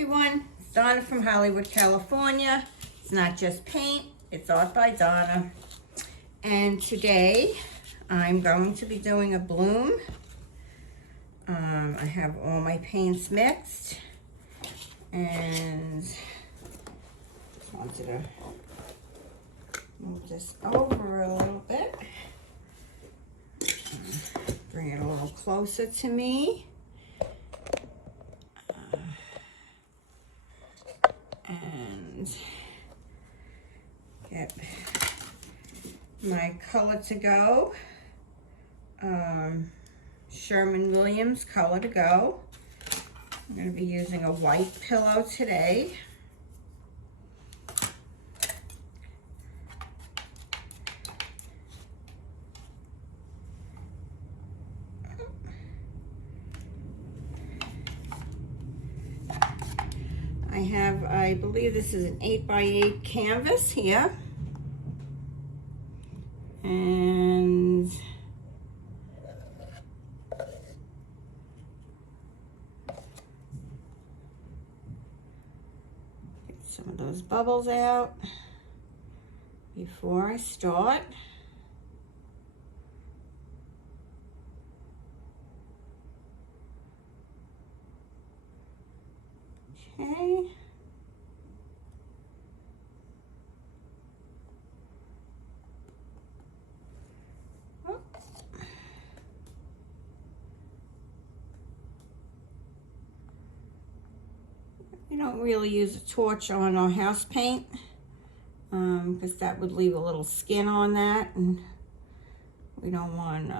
everyone, it's Donna from Hollywood, California. It's not just paint, it's art by Donna. And today I'm going to be doing a bloom. I have all my paints mixed and just wanted to move this over a little bit. Bring it a little closer to me. And get my color to go. Sherwin-Williams color to go. I'm going to be using a white pillow today. I have, I believe this is an 8x8 canvas here. And get some of those bubbles out before I start. Okay. Oh. We don't really use a torch on our house paint because that would leave a little skin on that, and we don't want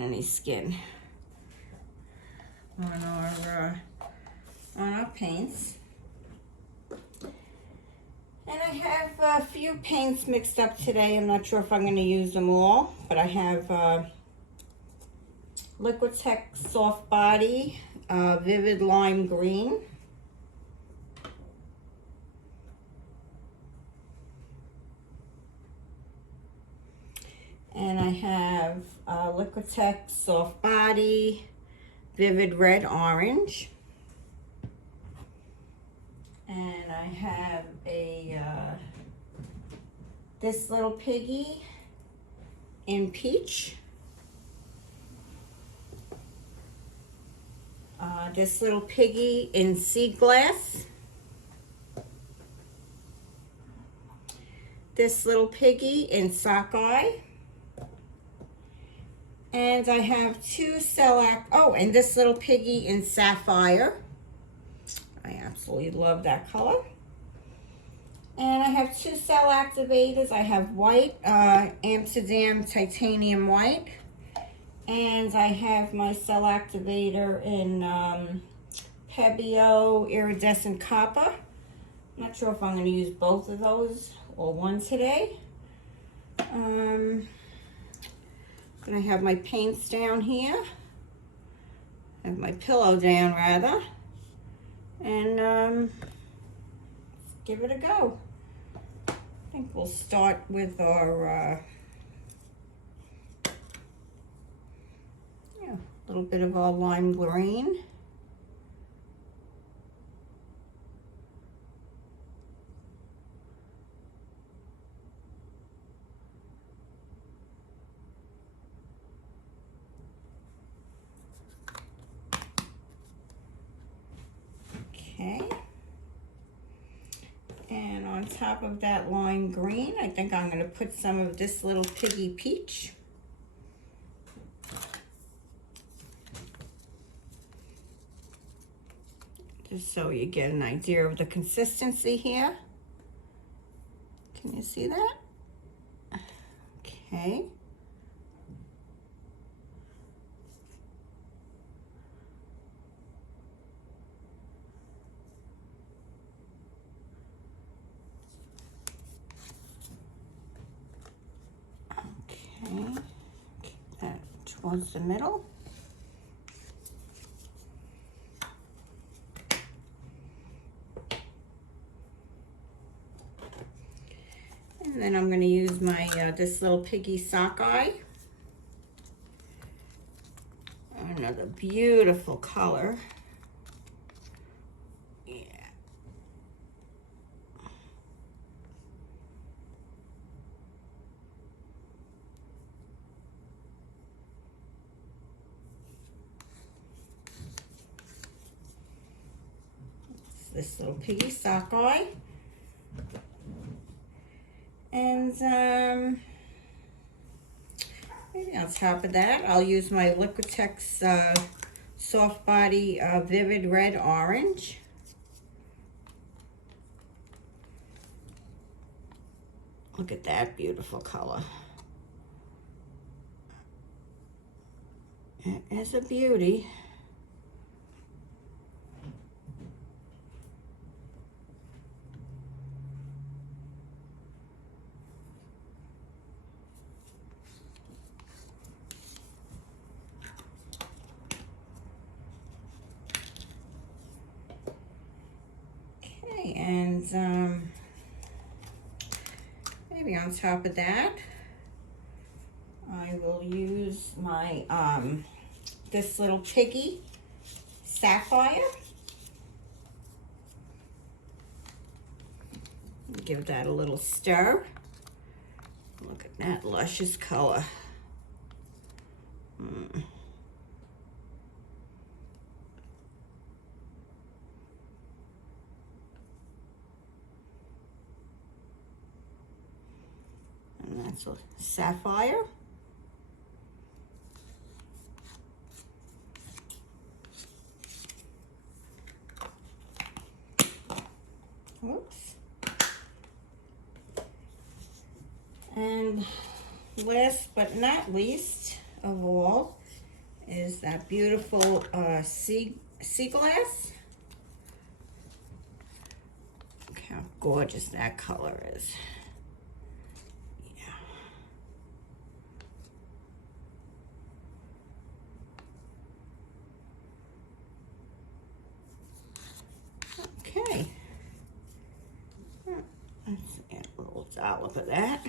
any skin on our paints. And I have a few paints mixed up today. I'm not sure if I'm going to use them all, but I have Liquitex Soft Body Vivid Lime Green. And I have Liquitex Soft Body Vivid Red Orange. And I have a This Little Piggy in Peach. This Little Piggy in Sea Glass. This Little Piggy in Sockeye. And I have two and This Little Piggy in Sapphire. I absolutely love that color. And I have two Cell Activators. I have white, Amsterdam Titanium White. And I have my Cell Activator in Pebeo Iridescent Copper. I'm not sure if I'm going to use both of those or one today. But I have my paints down here. I have my pillow down, rather. And let's give it a go. I think we'll start with our little bit of our lime green. Okay. And on top of that lime green, I think I'm going to put some of This Little Piggy Peach. Just so you get an idea of the consistency here. Can you see that? Okay. Okay. Keep that towards the middle. And then I'm going to use my This Little Piggy Sockeye. Another beautiful color. this little piggy sockeye. And maybe on top of that, I'll use my Liquitex Soft Body Vivid Red Orange. Look at that beautiful color. It is a beauty. Okay, and maybe on top of that, I will use my this little piggy sapphire. Give that a little stir. Look at that luscious color. And that's a sapphire. Whoops. And last but not least of all is that beautiful sea glass. Look how gorgeous that color is. Yeah. Okay. Let's add a little dollop of that.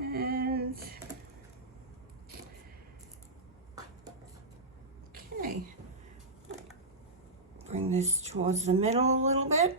And okay, bring this towards the middle a little bit.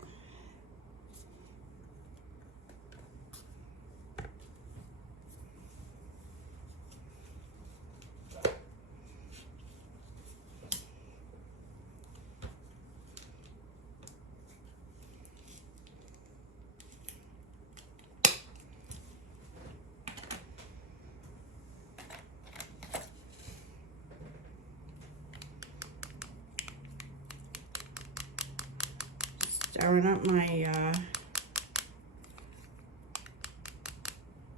Stirring up my,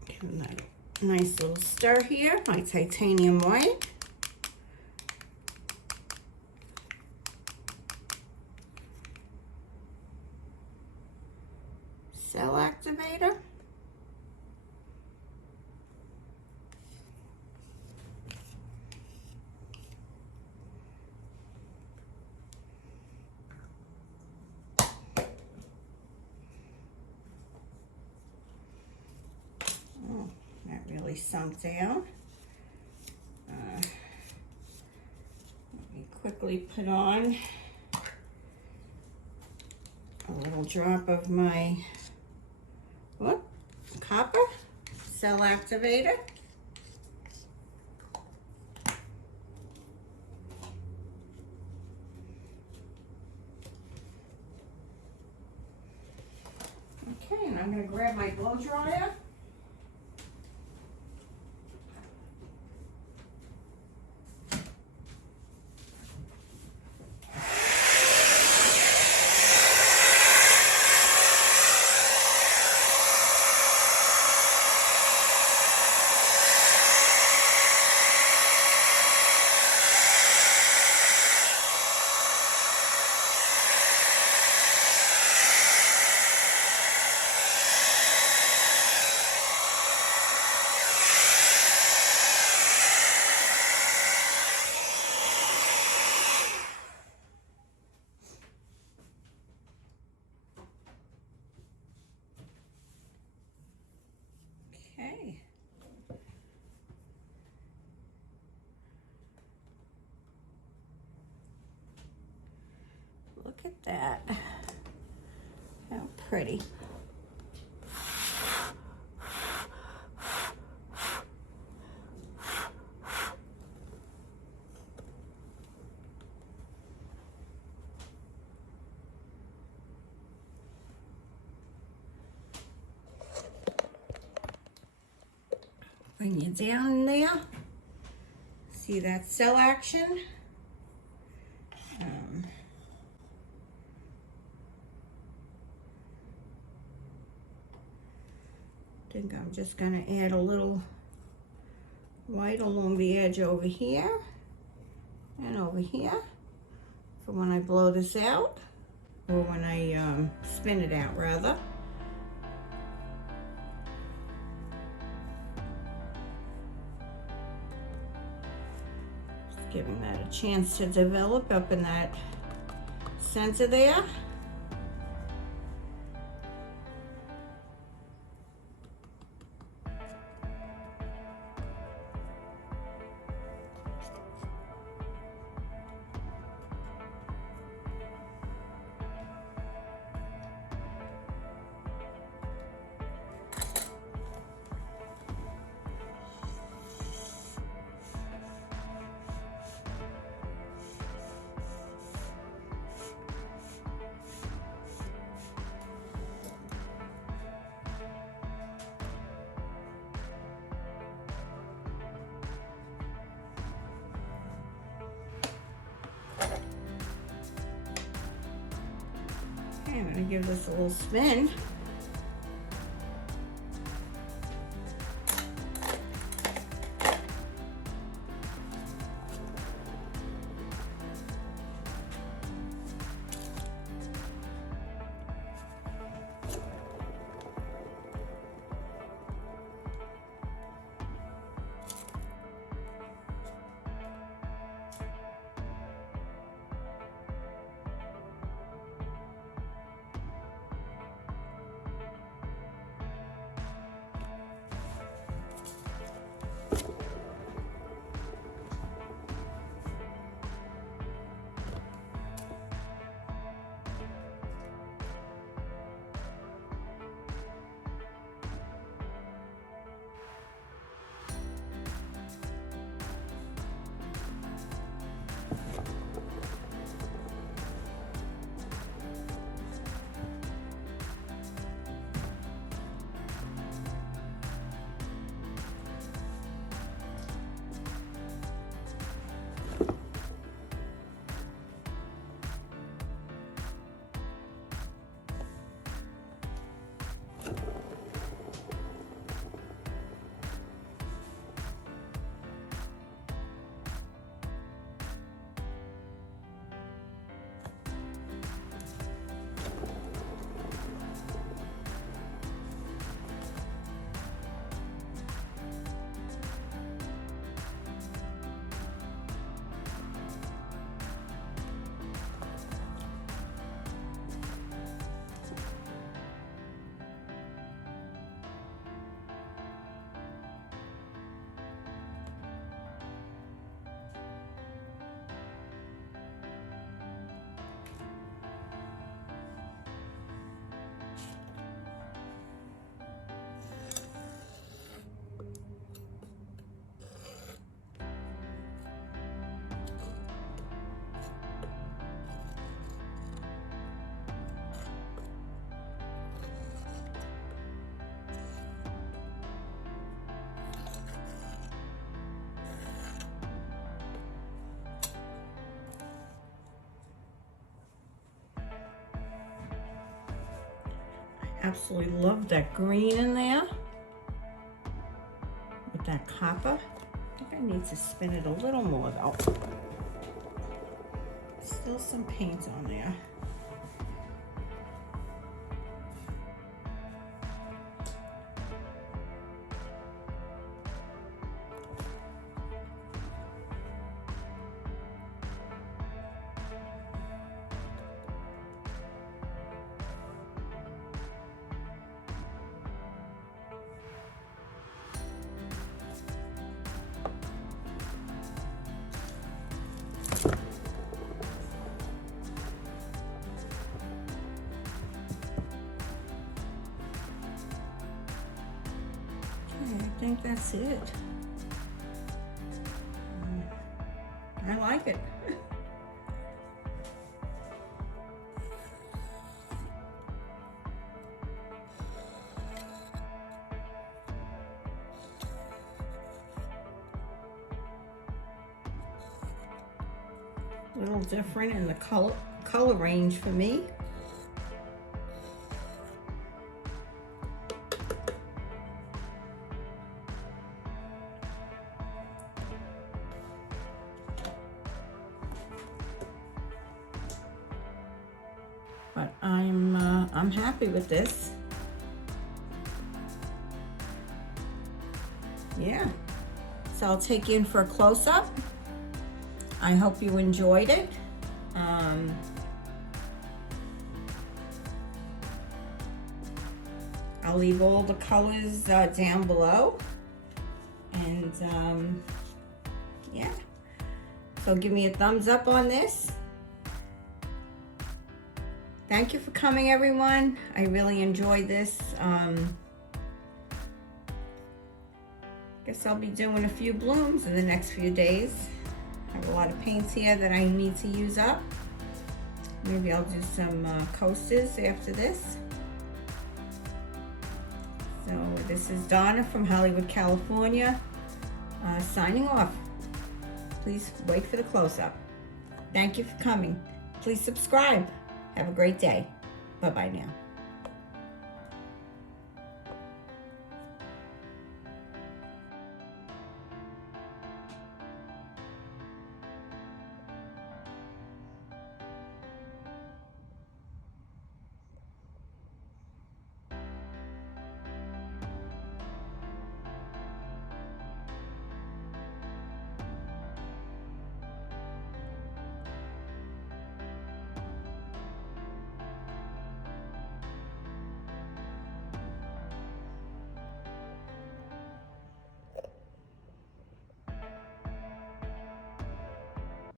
giving that a nice little stir here, my titanium white. Cell Activator. Sunk down. Let me quickly put on a little drop of my copper Cell Activator. Okay, and I'm going to grab my blow dryer. Look at that. How pretty. Bring you down in there. See that cell action? I think I'm just gonna add a little white along the edge over here and over here for when I blow this out, or when I spin it out rather. Just giving that a chance to develop up in that center there. Okay, I'm gonna give this a little spin. Absolutely love that green in there with that copper. I think I need to spin it a little more though. Still some paint on there. I think that's it. I like it. A little different in the color range for me. But I'm happy with this. Yeah. So I'll take you in for a close-up. I hope you enjoyed it. I'll leave all the colors down below. And yeah. So give me a thumbs up on this. Thank you for coming, everyone. I really enjoyed this. Guess I'll be doing a few blooms in the next few days. I have a lot of paints here that I need to use up. Maybe I'll do some coasters after this. So this is Donna from Hollywood, California, signing off. Please wait for the close-up. Thank you for coming. Please subscribe. Have a great day. Bye-bye now.